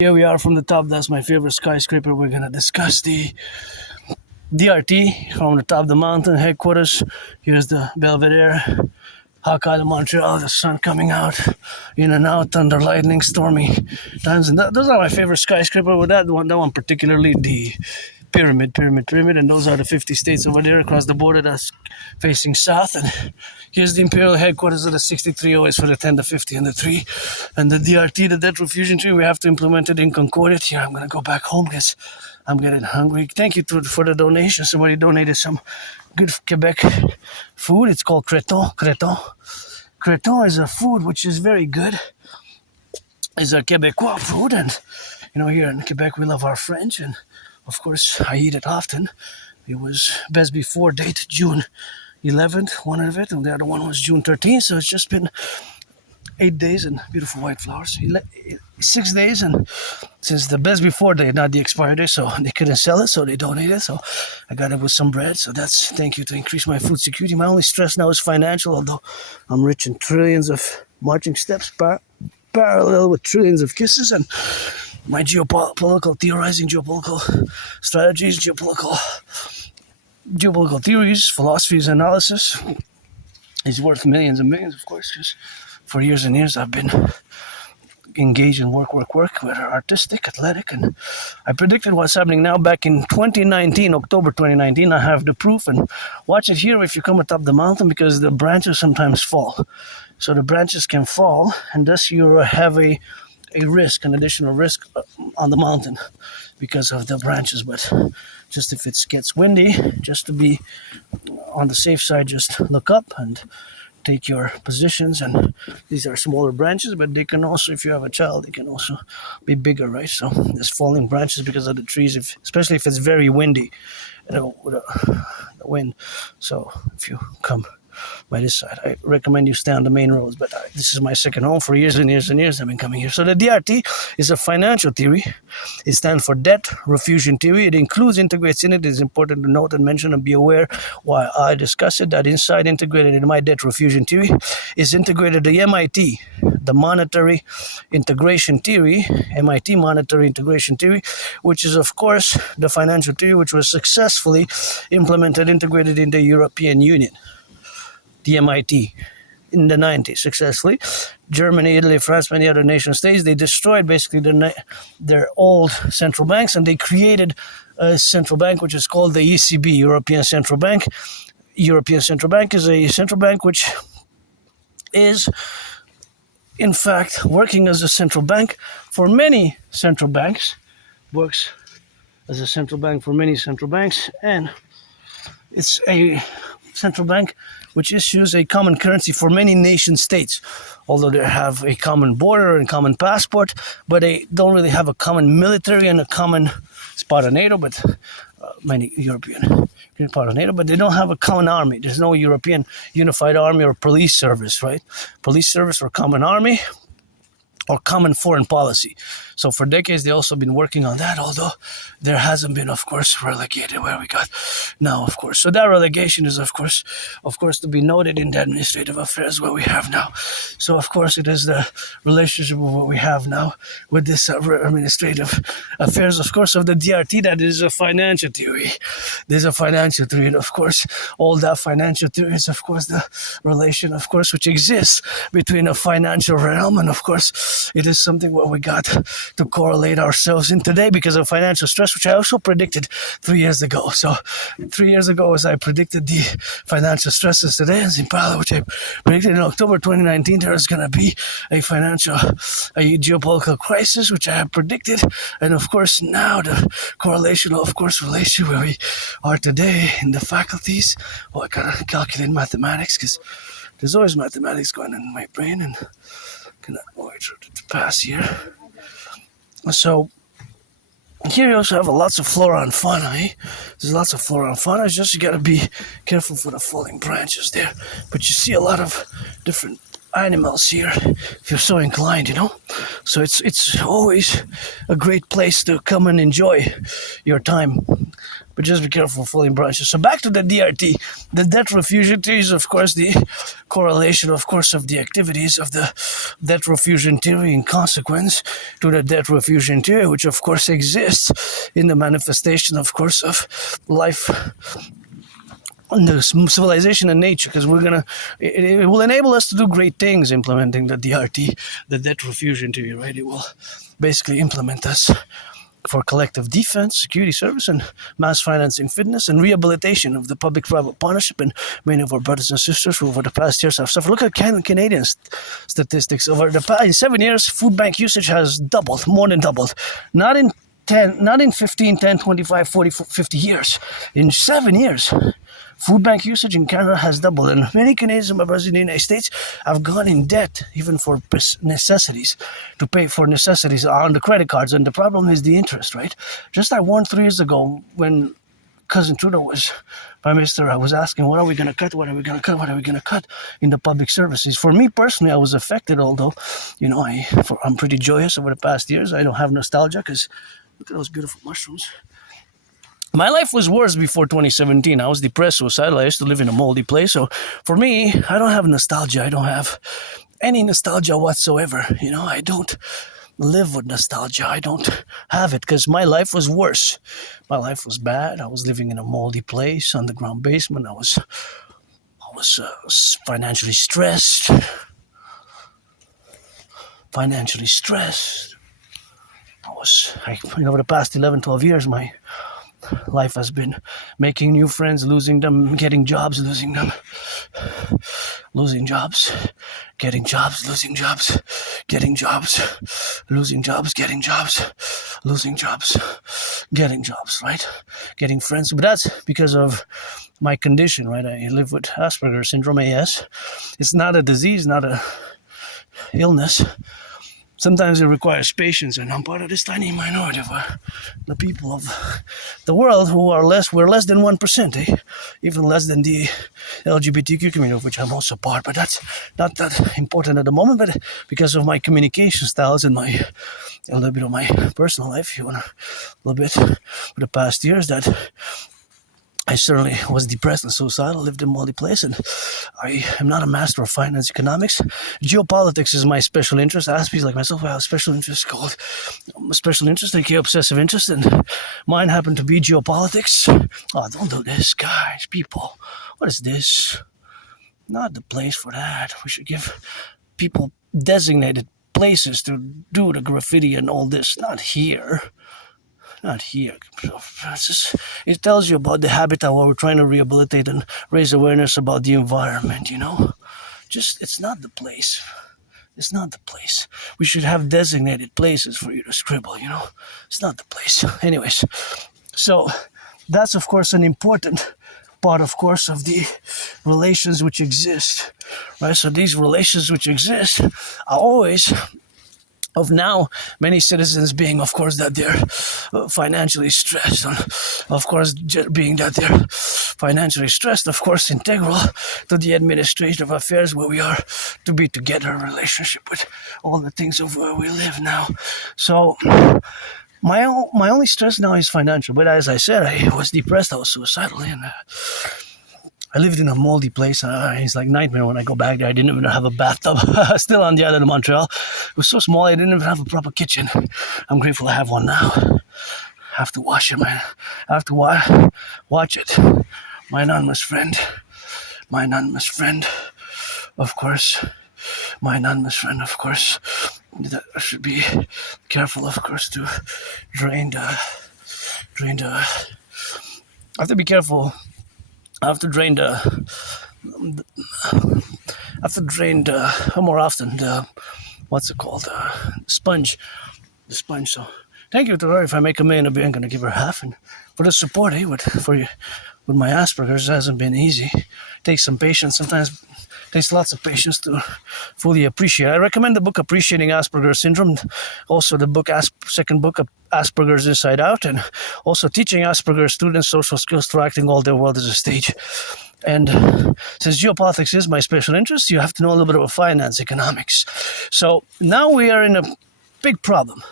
Here we are from the top. That's my favorite skyscraper. We're gonna discuss the DRT from the top of the mountain headquarters. Here's the Belvedere, Hawkeye, Montreal. The sun coming out, in and out, thunder, lightning, stormy times, and those are my favorite skyscraper. With that one particularly, the pyramid, and those are the 50 states over there across the border that's facing south. And here's the imperial headquarters of the 63 always for the 10, the 50, and the 3. And the DRT, the debt refusion tree, we have to implement it in Concordia. Here, I'm going to go back home because I'm getting hungry. Thank you for the donation. Somebody donated some good Quebec food. It's called creton. Creton is a food which is very good. It's a Quebecois food. And, here in Quebec, we love our French. And of course, I eat it often. It was best before date, June 11th, one of it, and the other one was June 13th. So it's just been 8 days and beautiful white flowers. 6 days, and since the best before date, not the expiry date, so they couldn't sell it, so they donated. So I got it with some bread. So that's thank you to increase my food security. My only stress now is financial, although I'm rich in trillions of marching steps, parallel with trillions of kisses, and my geopolitical theorizing, geopolitical strategies, geopolitical theories, philosophies, analysis is worth millions and millions, of course, because for years and years I've been engaged in work, whether artistic, athletic, and I predicted what's happening now back in 2019, October 2019. I have the proof, and watch it here if you come atop the mountain, because the branches sometimes fall. So the branches can fall, and thus you have an additional risk on the mountain because of the branches. But just if it gets windy, just to be on the safe side, just look up and take your positions. And these are smaller branches, but they can also, if you have a child, they can also be bigger, right? So there's falling branches because of the trees, especially if it's very windy, with the wind. So if you come by this side, I recommend you stay on the main roads, but this is my second home for years and years and years. I've been coming here. So the DRT is a financial theory. It stands for debt refusion theory. It includes integrates in it. It's important to note and mention and be aware while I discuss it that inside integrated in my debt refusion theory is integrated the MIT, the monetary integration theory, MIT monetary integration theory, which is of course the financial theory which was successfully integrated in the European Union. The MIT in the 90s successfully. Germany, Italy, France, many other nation states, they destroyed basically their old central banks, and they created a central bank which is called the ECB, European Central Bank. European Central Bank is a central bank which is in fact working as a central bank for many central banks, works as a central bank for many central banks, and it's a central bank which issues a common currency for many nation states, although they have a common border and common passport, but they don't really have a common military and a common, it's part of NATO, but many European part of NATO, but they don't have a common army. There's no European unified army or police service, right? Police service or common army or common foreign policy. So for decades, they also been working on that, although there hasn't been, of course, relegated where we got now, of course. So that relegation is, of course, to be noted in the administrative affairs where we have now. So, of course, it is the relationship of what we have now with this administrative affairs, of course, of the DRT. That is a financial theory. There's a financial theory, and, of course, all that financial theory is, of course, the relation, of course, which exists between a financial realm and, of course, it is something where we got to correlate ourselves in today because of financial stress, which I also predicted 3 years ago. So 3 years ago, as I predicted the financial stresses today, and in parallel, which I predicted in October 2019, there is going to be a geopolitical crisis, which I have predicted. And of course, now the correlation, of course, relation where we are today in the faculties. Well, I got to calculate mathematics because there's always mathematics going on in my brain, and cannot wait to pass here. So here you also have lots of flora and fauna. There's lots of flora and fauna. It's just you got to be careful for the falling branches there. But you see a lot of different animals here if you're so inclined, So it's always a great place to come and enjoy your time but just be careful of falling branches. So back to the DRT. The debt refusion theory is, of course, the correlation, of course, of the activities of the debt refusion theory in consequence to the debt refusion theory, which, of course, exists in the manifestation, of course, of life on the civilization and nature, because it will enable us to do great things implementing the DRT, the debt refusion theory, right? It will basically implement us for collective defense, security service, and mass financing fitness and rehabilitation of the public-private partnership. And many of our brothers and sisters who over the past years have suffered. Look at Canadian statistics. In 7 years, food bank usage has doubled, more than doubled. Not in 15, 10, 25, 40, 50 years. In 7 years, food bank usage in Canada has doubled, and many Canadians and members in the United States have gone in debt even for necessities, to pay for necessities on the credit cards, and the problem is the interest, right? Just I warned 3 years ago when Cousin Trudeau was Prime Minister, I was asking, what are we going to cut? What are we going to cut? What are we going to cut in the public services? For me personally, I was affected, although, I'm pretty joyous over the past years. I don't have nostalgia because look at those beautiful mushrooms. My life was worse before 2017. I was depressed, suicidal. I used to live in a moldy place. So for me, I don't have nostalgia. I don't have any nostalgia whatsoever. I don't live with nostalgia. I don't have it because my life was worse. My life was bad. I was living in a moldy place, underground basement. I was financially stressed. Over the past 11, 12 years, my life has been making new friends, losing them, getting jobs, losing them, losing jobs, getting jobs, losing jobs, getting jobs, losing jobs, getting jobs, losing jobs, getting jobs, right? Getting friends. But that's because of my condition, right? I live with Asperger's syndrome, AS. It's not a disease, not a illness. Sometimes it requires patience, and I'm part of this tiny minority of the people of the world who are we're less than 1%, even less than the LGBTQ community, of which I'm also part, but that's not that important at the moment, but because of my communication styles and a little bit of my personal life, a little bit for the past years, that I certainly was depressed and suicidal, lived in a moldy place, and I am not a master of finance economics. Geopolitics is my special interest. Aspiesque, like myself, I have a special interest called special interest, aka obsessive interest, and mine happened to be geopolitics. Oh, don't do this, guys, people. What is this? Not the place for that. We should give people designated places to do the graffiti and all this. Not here. It tells you about the habitat where we're trying to rehabilitate and raise awareness about the environment, it's not the place. It's not the place. We should have designated places for you to scribble, It's not the place. Anyways, so that's, of course, an important part, of course, of the relations which exist, right? So these relations which exist are always of now many citizens being, of course, that they're financially stressed, and of course, being that they're financially stressed, of course, integral to the administrative affairs where we are to be together in relationship with all the things of where we live now. So my only stress now is financial, but as I said, I was depressed, I was suicidal, and I lived in a moldy place. It's like nightmare when I go back there. I didn't even have a bathtub. Still on the island of Montreal. It was so small I didn't even have a proper kitchen. I'm grateful I have one now. I have to wash it, man. I have to watch it. My anonymous friend, of course. My anonymous friend, of course. That I should be careful, of course, to drain the. I have to be careful. I have to drain more often what's it called? The sponge. So thank you to her. If I make $1 million, I'm going to give her half. And for the support, with my Asperger's, it hasn't been easy. It takes some patience. Sometimes it takes lots of patience to fully appreciate. I recommend the book Appreciating Asperger's Syndrome. Also the second book, Asperger's Inside Out, and also Teaching Asperger's Students Social Skills Through Acting All Their World as a Stage. And since geopolitics is my special interest, you have to know a little bit about finance economics. So now we are in a big problem.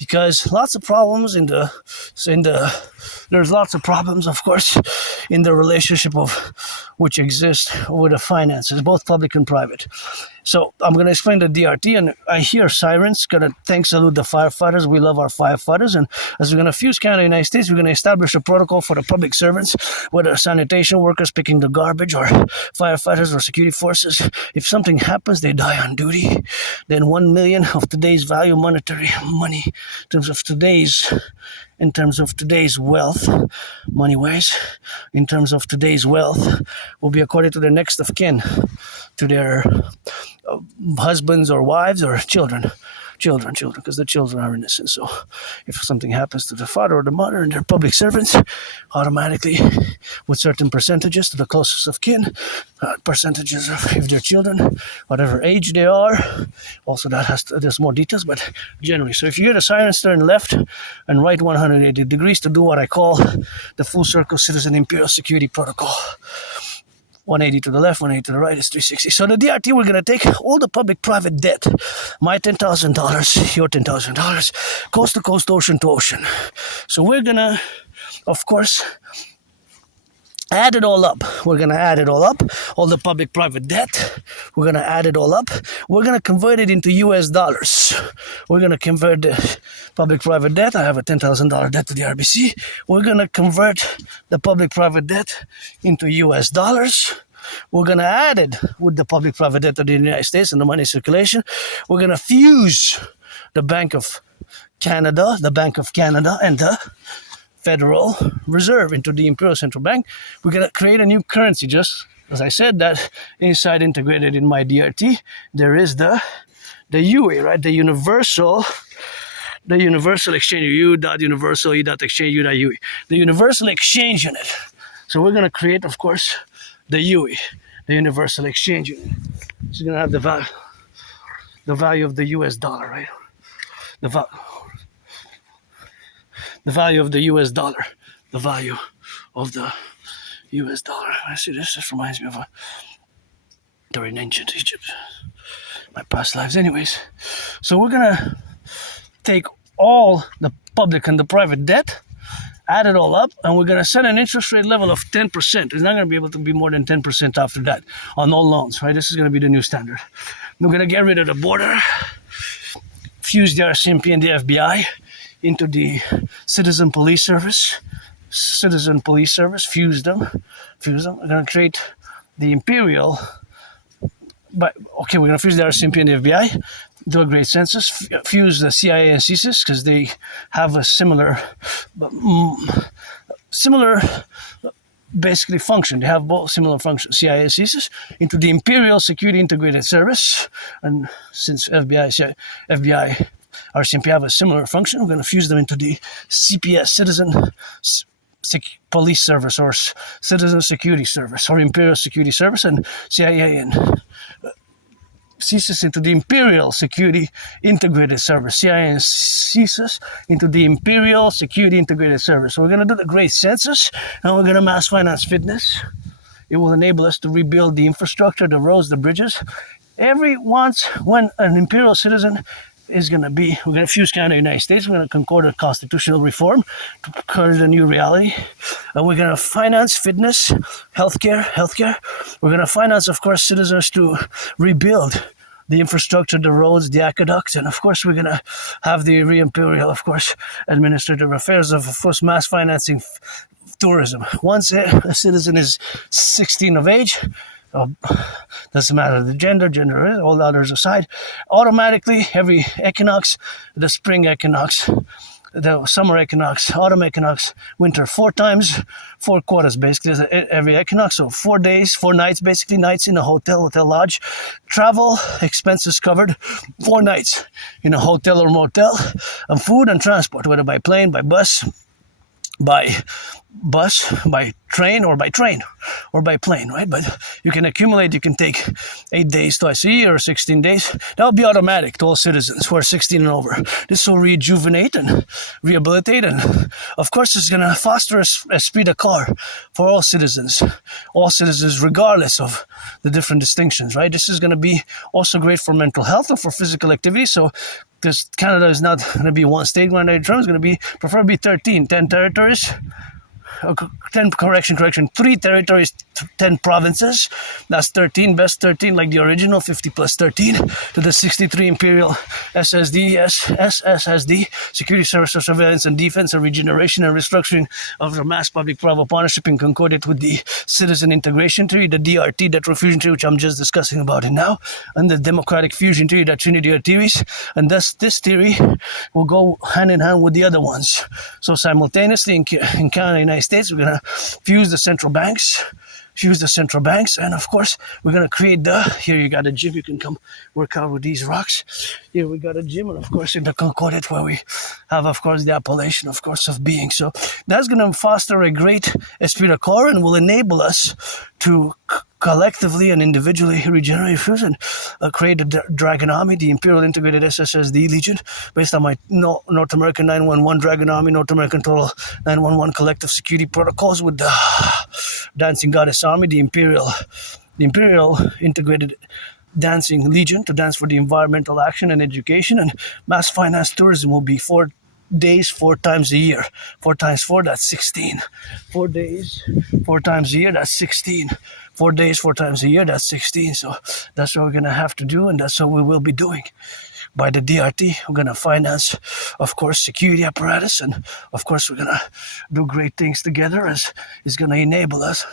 because lots of problems there's lots of problems, of course, in the relationship of which exists with the finances, both public and private. So I'm going to explain the DRT, and I hear sirens. Going to salute the firefighters. We love our firefighters, and as we're going to fuse Canada, United States, we're going to establish a protocol for the public servants, whether sanitation workers picking the garbage or firefighters or security forces. If something happens, they die on duty, then 1 million of today's value, monetary money, in terms of today's wealth, money-wise, in terms of today's wealth, will be according to their next of kin, to their husbands or wives or children, because the children are innocent. So if something happens to the father or the mother and they're public servants, automatically with certain percentages to the closest of kin, percentages of if they're children, whatever age they are. Also there's more details, but generally. So if you hear the sirens, turn left and right 180 degrees to do what I call the full circle citizen imperial security protocol. 180 to the left, 180 to the right is 360. So the DRT, we're going to take all the public-private debt, my $10,000, your $10,000, coast to coast, ocean to ocean. So we're going to, of course, add it all up. We're going to add it all up, all the public-private debt. We're going to add it all up. We're going to convert it into US dollars. We're going to convert the public-private debt. I have a $10,000 debt to the RBC. We're going to convert the public-private debt into US dollars. We're going to add it with the public-private debt of the United States and the money circulation. We're going to fuse the Bank of Canada, and the Federal Reserve into the Imperial Central Bank. We're going to create a new currency, just as I said, that inside integrated in my DRT, there is the UE, right? The universal exchange, U.universal, E.exchange, U.UE. The universal exchange unit. So we're going to create, of course, the UE, the universal exchange unit. It's going to have the value of the US dollar, right? The value of the US dollar. The value of the US dollar. I see this. This reminds me of during ancient Egypt. My past lives, anyways. So we're going to take all the public and the private debt, add it all up, and we're going to set an interest rate level of 10%. It's not going to be able to be more than 10% after that on all loans, right? This is going to be the new standard. We're going to get rid of the border, fuse the RCMP and the FBI into the Citizen Police Service, fuse them. We're going to create the Imperial, we're going to fuse the RCMP and the FBI, do a great census, fuse the CIA and CSIS, because they have a similar basically function. They have both similar functions, CIA and CSIS, into the Imperial Security Integrated Service. And since FBI, RCMP have a similar function, we're going to fuse them into the CPS, Citizen Police Service, or Citizen Security Service, or Imperial Security Service, and CIA and CSIS into the Imperial Security Integrated Service, CIA and CSIS into the Imperial Security Integrated Service. So we're going to do the great census, and we're going to mass finance fitness. It will enable us to rebuild the infrastructure, the roads, the bridges. When an imperial citizen is going to be, we're going to fuse Canada and the United States, we're going to concord a constitutional reform to create a new reality, and we're going to finance fitness, healthcare. We're going to finance, of course, citizens to rebuild the infrastructure, the roads, the aqueducts, and of course we're going to have the re-imperial, of course, administrative affairs of course, mass financing tourism. Once a citizen is 16 of age, doesn't matter the gender is, all the others aside, automatically every equinox, the spring equinox, the summer equinox, autumn equinox, winter, 4 times, 4 quarters basically, every equinox, so 4 days, 4 nights basically, nights in a hotel lodge, travel, expenses covered, 4 nights in a hotel or motel, and food and transport, whether by plane, by bus, by bus, by train, or by plane, right? But you can accumulate, you can take 8 days twice a year or 16 days. That will be automatic to all citizens who are 16 and over. This will rejuvenate and rehabilitate, and of course it's going to foster esprit de corps for all citizens regardless of the different distinctions, right? This is going to be also great for mental health and for physical activity. So because Canada is not going to be one state mandate term, it's going to be preferably 10 territories. 10 3 territories, 10 provinces. That's 13, best 13 like the original, 50 plus 13 to the 63 Imperial SSD, Security Service for Surveillance and Defense and Regeneration and Restructuring of the Mass Public-Private Partnership in concordance with the Citizen Integration Treaty, the DRT, that Refusion Treaty, which I'm just discussing about it now, and the Democratic Fusion Treaty, that Trinity of theories, and thus this theory will go hand in hand with the other ones. So simultaneously in Canada and United States, we're going to fuse the central banks, and of course we're going to create here you got a gym, you can come work out with these rocks. Here we got a gym, and of course in the concordate where we have of course the appellation of course of being. So that's going to foster a great esprit de corps and will enable us to collectively and individually regenerate fuse and create the Dragon Army, the Imperial Integrated SSSD Legion, based on my North American 911 Dragon Army, North American Total 911 Collective Security Protocols, with the Dancing Goddess Army, the Imperial Integrated Dancing Legion to dance for the environmental action and education, and mass finance tourism will be 4 days, 4 times a year. 4 times 4, that's 16. 4 days, 4 times a year, that's 16. 4 days, 4 times a year, that's 16. So that's what we're going to have to do, and that's what we will be doing. By the DRT, we're going to finance, of course, security apparatus, and of course we're going to do great things together as it's going to enable us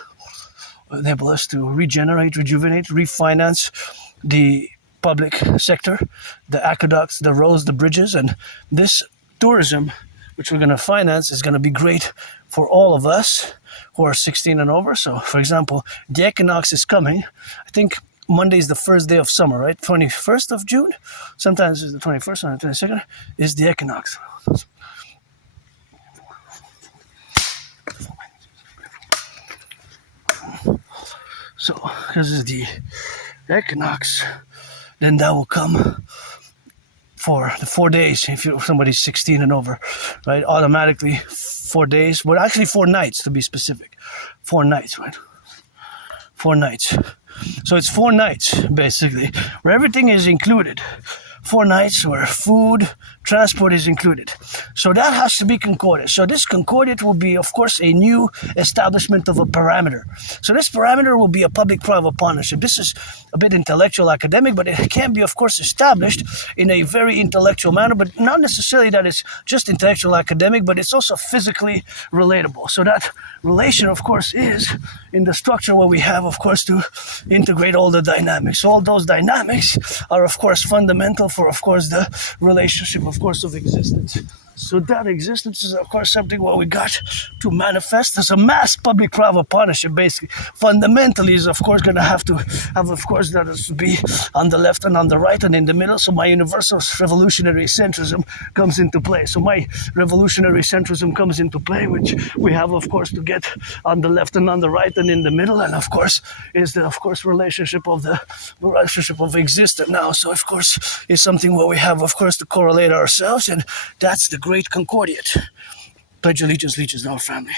to regenerate, rejuvenate, refinance the public sector, the aqueducts, the roads, the bridges, and this tourism, which we're going to finance, is going to be great for all of us who are 16 and over. So, for example, the equinox is coming. I think Monday is the first day of summer, right? 21st of June. Sometimes it's the 21st and the 22nd is the equinox. So, because it's the equinox, then that will come for the 4 days if somebody's 16 and over, right? Automatically 4 days, but actually 4 nights to be specific. 4 nights, right? 4 nights. So it's 4 nights basically where everything is included. 4 nights where food, transport is included. So that has to be concordant. So this concordant will be, of course, a new establishment of a parameter. So this parameter will be a public-private partnership. This is a bit intellectual, academic, but it can be, of course, established in a very intellectual manner, but not necessarily that it's just intellectual, academic, but it's also physically relatable. So that relation, of course, is in the structure where we have, of course, to integrate all the dynamics. All those dynamics are, of course, fundamental for, of course, the relationship, of course, of existence. So that existence is, of course, something what we got to manifest as a mass public-private partnership, basically. Fundamentally is, of course, going to have, of course, that is to be on the left and on the right and in the middle. So my universal revolutionary centrism comes into play. So my revolutionary centrism comes into play, which we have, of course, to get on the left and on the right and in the middle. And, of course, is the, of course, relationship of existence now. So, of course, is something where we have, of course, to correlate ourselves. And that's the great concordiate. Pledge allegiance, to our family.